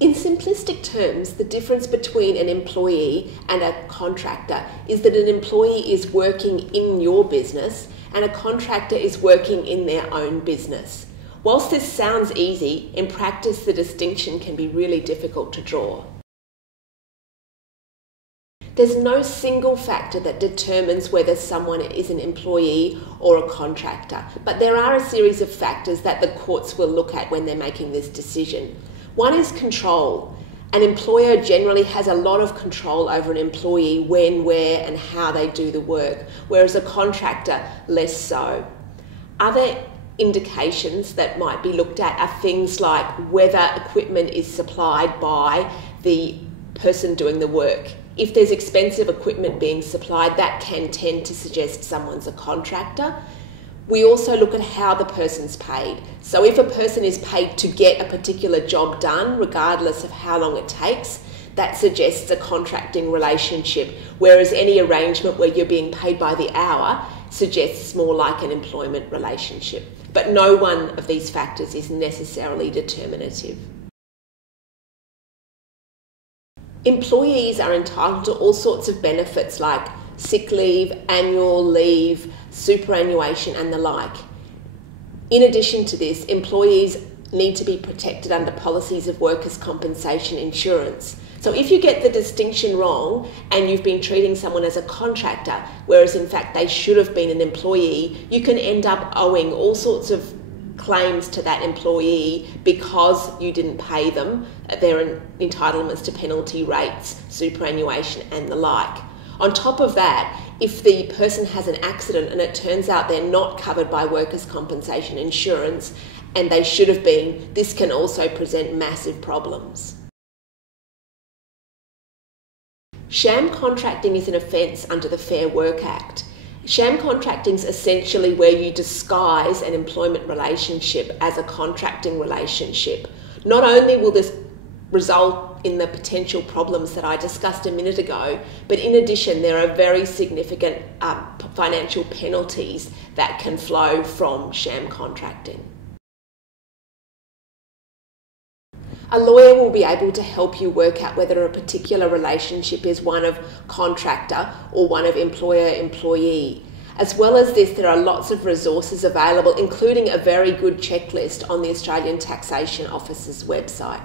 In simplistic terms, the difference between an employee and a contractor is that an employee is working in your business and a contractor is working in their own business. Whilst this sounds easy, in practice the distinction can be really difficult to draw. There's no single factor that determines whether someone is an employee or a contractor, but there are a series of factors that the courts will look at when they're making this decision. One is control. An employer generally has a lot of control over an employee when, where and how they do the work, whereas a contractor less so. Other indications that might be looked at are things like whether equipment is supplied by the person doing the work. If there's expensive equipment being supplied, that can tend to suggest someone's a contractor. We also look at how the person's paid. So if a person is paid to get a particular job done, regardless of how long it takes, that suggests a contracting relationship, whereas any arrangement where you're being paid by the hour suggests more like an employment relationship. But no one of these factors is necessarily determinative. Employees are entitled to all sorts of benefits like sick leave, annual leave, superannuation and the like. In addition to this, employees need to be protected under policies of workers' compensation insurance. So if you get the distinction wrong and you've been treating someone as a contractor, whereas in fact they should have been an employee, you can end up owing all sorts of claims to that employee because you didn't pay them their entitlements to penalty rates, superannuation and the like. On top of that, if the person has an accident and it turns out they're not covered by workers' compensation insurance and they should have been, this can also present massive problems. Sham contracting is an offence under the Fair Work Act. Sham contracting is essentially where you disguise an employment relationship as a contracting relationship. Not only will this result in the potential problems that I discussed a minute ago, but in addition there are very significant financial penalties that can flow from sham contracting. A lawyer will be able to help you work out whether a particular relationship is one of contractor or one of employer-employee. As well as this, there are lots of resources available, including a very good checklist on the Australian Taxation Office's website.